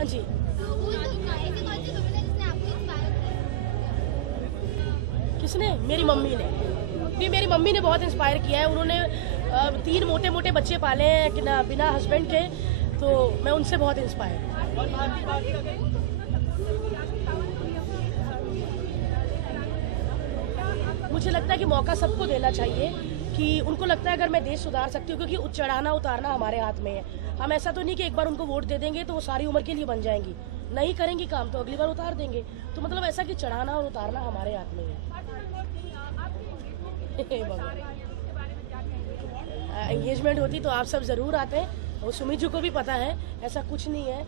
हाँ जी। किसने? मेरी मम्मी ने। भी मेरी मम्मी ने बहुत इंस्पायर किया है। उन्होंने 3 मोटे मोटे बच्चे पाले हैं कि ना बिना हस्बैंड के, तो मैं उनसे बहुत इंस्पायर। मुझे लगता है कि मौका सबको देना चाहिए, कि उनको लगता है अगर मैं देश सुधार सकती हूँ, क्योंकि चढ़ाना उतारना हमारे हाथ में है। हम ऐसा तो नहीं कि एक बार उनको वोट दे देंगे तो वो सारी उम्र के लिए बन जाएंगी, नहीं करेंगी काम तो अगली बार उतार देंगे। तो मतलब ऐसा कि चढ़ाना और उतारना हमारे हाथ में है। एंगेजमेंट होती तो आप सब ज़रूर आते, और सुमित जी को भी पता है, ऐसा कुछ नहीं है।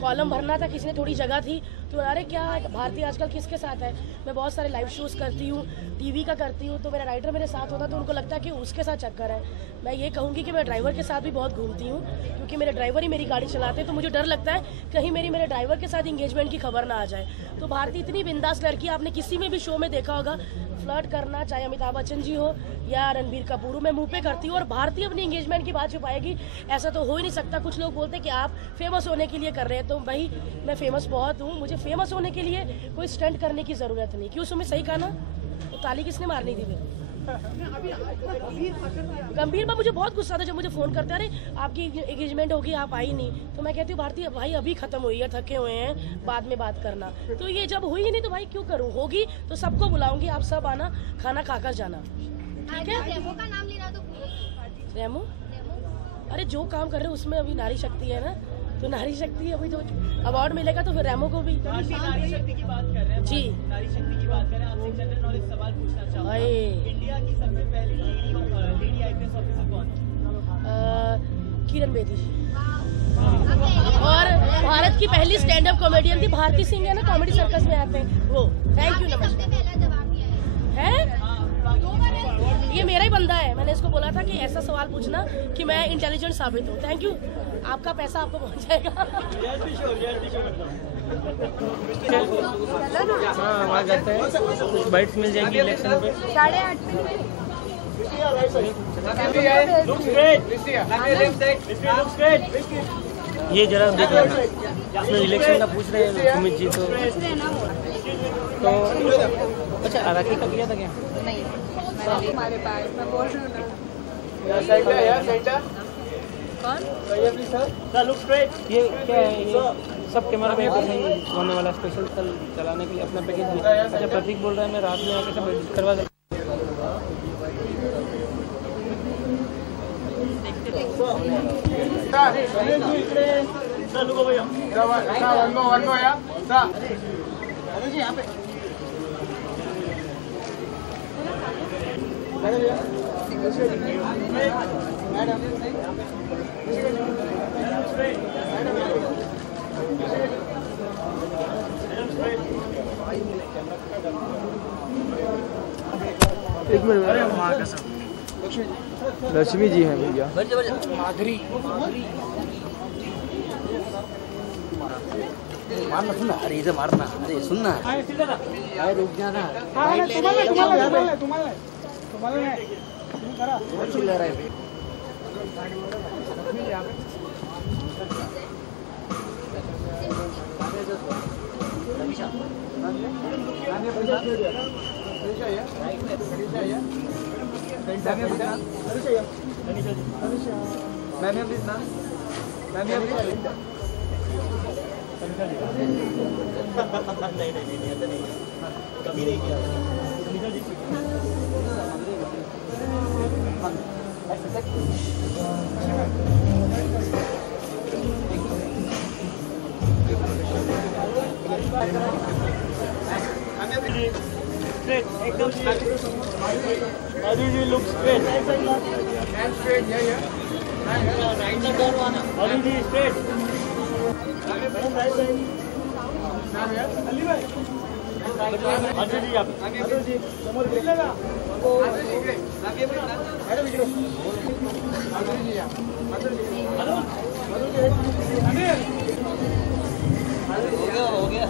कॉलम भरना था, किसी ने थोड़ी जगह थी तो अरे क्या भारती आजकल किसके साथ है। मैं बहुत सारे लाइव शोज़ करती हूँ, टीवी का करती हूँ, तो मेरा राइटर मेरे साथ होता तो उनको लगता है कि उसके साथ चक्कर है। मैं ये कहूँगी कि मैं ड्राइवर के साथ भी बहुत घूमती हूँ, क्योंकि मेरे ड्राइवर ही मेरी गाड़ी चलाते हैं, तो मुझे डर लगता है कहीं मेरे ड्राइवर के साथ इंगेजमेंट की खबर ना आ जाए। तो भारती इतनी बिंदास लड़की, आपने किसी में भी शो में देखा होगा, फ्लर्ट करना चाहे अमिताभ बच्चन जी हो या रणबीर कपूर, मैं मुंह पे करती हूँ। और भारती अपनी एंगेजमेंट की बात छुपाएगी, ऐसा तो हो ही नहीं सकता। कुछ लोग बोलते हैं कि आप फेमस होने के लिए कर रहे हैं, तो भाई मैं फेमस बहुत हूँ, मुझे फेमस होने के लिए कोई स्टंट करने की ज़रूरत नहीं। क्यों सुमित, सही कहा ना? तो ताली किसने मारनी थी फिर? गंभीर में मुझे बहुत गुस्सा था जब मुझे फ़ोन करते, अरे आपकी एंगेजमेंट होगी आप आई नहीं। तो मैं कहती हूँ भारती भाई अभी ख़त्म हुई है, थके हुए हैं, बाद में बात करना। तो ये जब हुई ही नहीं तो भाई क्यों करूँ, होगी तो सबको बुलाऊंगी, आप सब आना, खाना खाकर जाना, ठीक है? रेमो का नाम लेना तो रेमो, अरे जो काम कर रहे हो उसमें अभी नारी शक्ति है ना, तो नारी शक्ति अभी तो अवार्ड मिलेगा तो फिर रेमो को भी। नारी शक्ति की बात कर रहे हैं जी, नारी शक्ति की बात कर रहे हैं। आपसे जनरल नॉलेज सवाल पूछना चाहूँगा, इंडिया की सबसे पहली लेडी आईपीएस ऑफिसर कौन? किरण बेदी जी। और भारत की पहली स्टैंड अप कॉमेडियन थी भारती सिंह, है ना, कॉमेडी सर्कस में आते हैं वो। थैंक यू, नमस्कार। है ये मेरा ही बंदा है, मैंने इसको बोला था कि ऐसा सवाल पूछना कि मैं इंटेलिजेंट साबित हूँ। थैंक यू, आपका पैसा आपको पहुँच जाएगा। हाँ, वहाँ जाते हैं, कुछ बाइट्स मिल जाएंगी इलेक्शन पे। 8:30 ये जरा देख लेना, इसमें इलेक्शन का पूछ रहे हैं सुमित जी, तो अच्छा अराकी का किया था क्या? नहीं, हमारे पास मैं बोल रही हूँ ना। ये क्या है, ये सब कैमरा पे होने वाला स्पेशल कल चलाने के लिए अपना पैकेज भी। अच्छा प्रतीक बोल रहा है मैं रात में आके सब एडिट करवा दूँ। एक मिनट, लक्ष्मी जी हैं भैया। माधुरी मारना, सुनना, अरे इधर मारना, अरे सुनना, अरे रुक जाना, चिल्ला रहा है। कभी नहीं किया। एकदम जी look straight, hand straight, right side down आना, जी स्ट्रेट, मैडम राइट साइड, नाम यार अली भाई, अजय जी आप, अजय जी समोर दिखेगा वो, मैडम इधर, अजय जी आप, अजय जी, हेलो, अजय हो गया,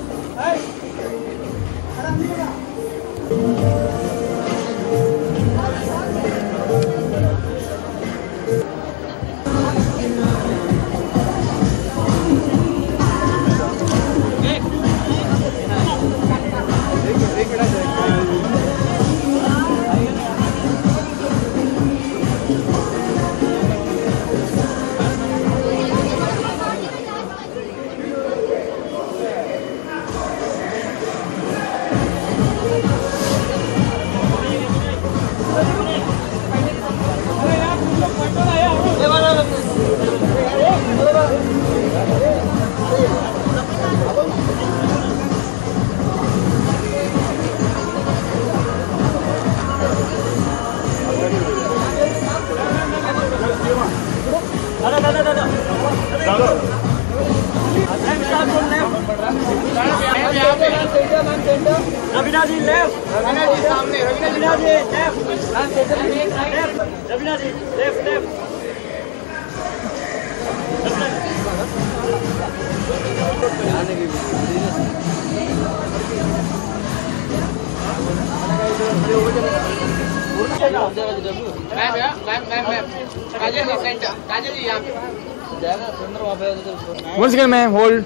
रवीना जी लेफ्ट, रवीना जी सामने, Raveena ji left, Raveena ji left left. Once again, ma'am, hold.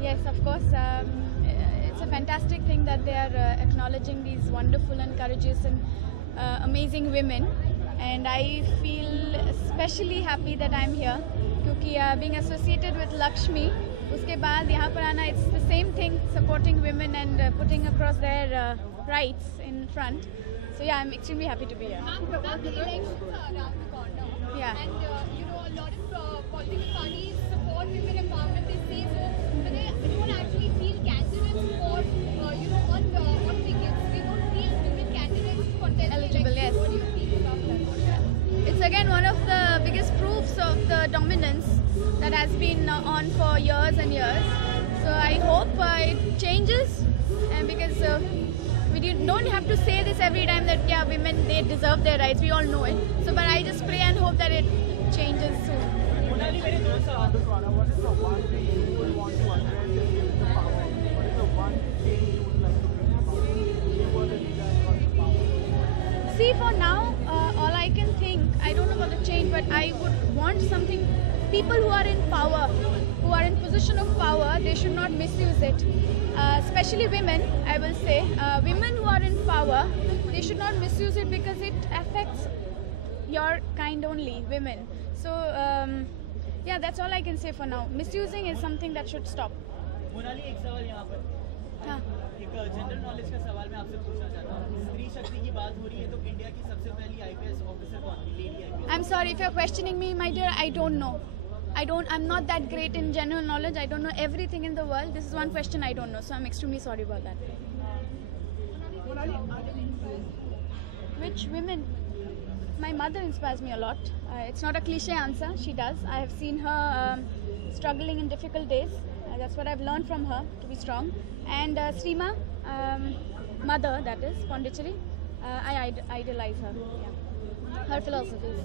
Yes, of course. It's a fantastic thing that they are acknowledging these wonderful and courageous and amazing women. And I feel especially happy that I'm here. Because being associated with Lakshmi, uske baad yahan par aana, it's the same thing, supporting women and putting across their rights in front. So yeah, I'm extremely happy to be here. The elections are around the corner. Yeah. And a lot of political parties support women empowerment. They say so, but they don't actually feel candidates for on tickets. They don't feel women candidates contest Eligible, elections. yes. What do you think about that? It's again one of the biggest proofs of the dominance that has been on for years and years. So I hope it changes, and because we don't have to say this every time that yeah, women, they deserve their rights. We all know it. So, but I just pray and hope that it changes soon. Monali, मेरे दो सवाल दोबारा. What is the one thing you would want to address in the power? What is the one change you would like to bring about? You were the leader and got the power. See, for now, all I can think, I don't know about the change, but I would want something. People who are in power, who are in position of power, they should not misuse it. Especially women, I will say. Women who are in power, they should not misuse it because it affects your kind only, women. So, yeah, that's all I can say for now. Misusing is something that should stop. Monali एक सवाल यहाँ पर हाँ. एक general knowledge का सवाल मैं आपसे पूछना चाहता हूँ. स्त्री शक्ति की बात हो रही है तो इंडिया की सबसे पहली आईपीएस ऑफिसर कौन थी? Lady IPS. I'm sorry if you're questioning me, my dear. I don't know. I'm not that great in general knowledge. I don't know everything in the world. This is one question I don't know, so I'm extremely sorry about that. Which women? My mother inspires me a lot. It's not a cliche answer. She does. I have seen her struggling in difficult days. That's what I've learned from her, to be strong. And Srima, mother, that is, Pondicherry. I idolize her. Yeah. Her philosophies.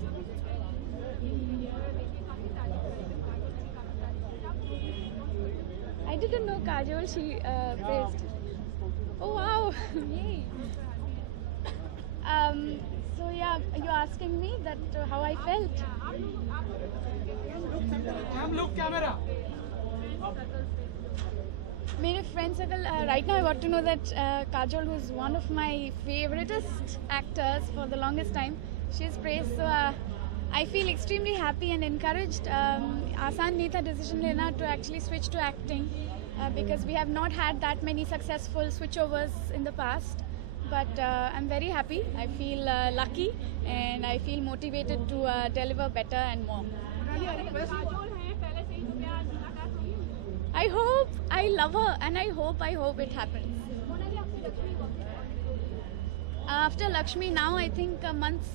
I didn't know Kajol, she praised. Oh wow, yay. So yeah, you're asking me that how I felt. Look camera. Many friend circle, right now I got to know that Kajol, who is one of my favoritist actors for the longest time, she is praised. So I feel extremely happy and encouraged. Aasan nahi tha decision lena to actually switch to acting because we have not had that many successful switchovers in the past. But I'm very happy. I feel lucky and I feel motivated to deliver better and more. I hope, I love her and I hope it happens. After Lakshmi, now I think a month's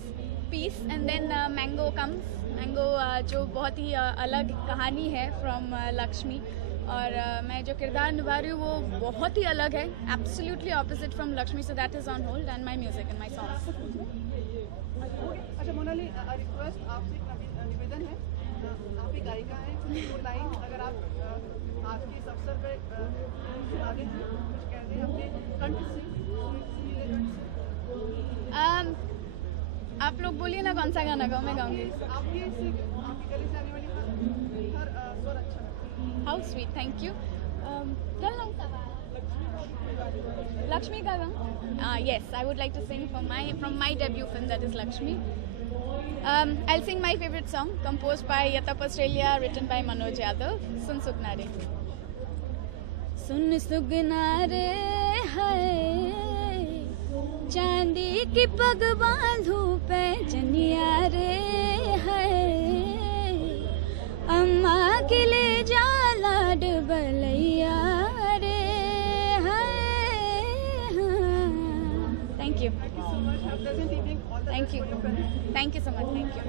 peace and then Mango comes. Mango जो बहुत ही अलग कहानी है from Lakshmi और मैं जो किरदार निभा रही हूँ वो बहुत ही अलग है, absolutely opposite from Lakshmi, so that is on hold, and my music and my songs. अच्छा मोनाली, रिक्वेस्ट आपसे एक निवेदन है, आप एक गायिका हैं, वो लाइन अगर आप आपके इस अवसर पे आगे कुछ कह दें अपने कंठ से, आप लोग बोलिए ना कौन सा गाना गाऊँ, मैं गाऊँगी. आपके गले से आने वाली हर स्वर अच्छा लगता है. How sweet, thank you. चल ना. Lakshmi ka gang? Yes, I would like to sing from my debut film, that is Lakshmi. I'll sing my favorite song, composed by Yatap Australia, written by Manoj Yadav. Sun Sugna Re. सुन सुगना रे है चांदी की पग बांधू पे जनिया रे है अम्मा के ले जा लाड बलैया रे है thank you Thank you so much. Have a pleasant evening. All the thank best you for your career. Thank you so much thank you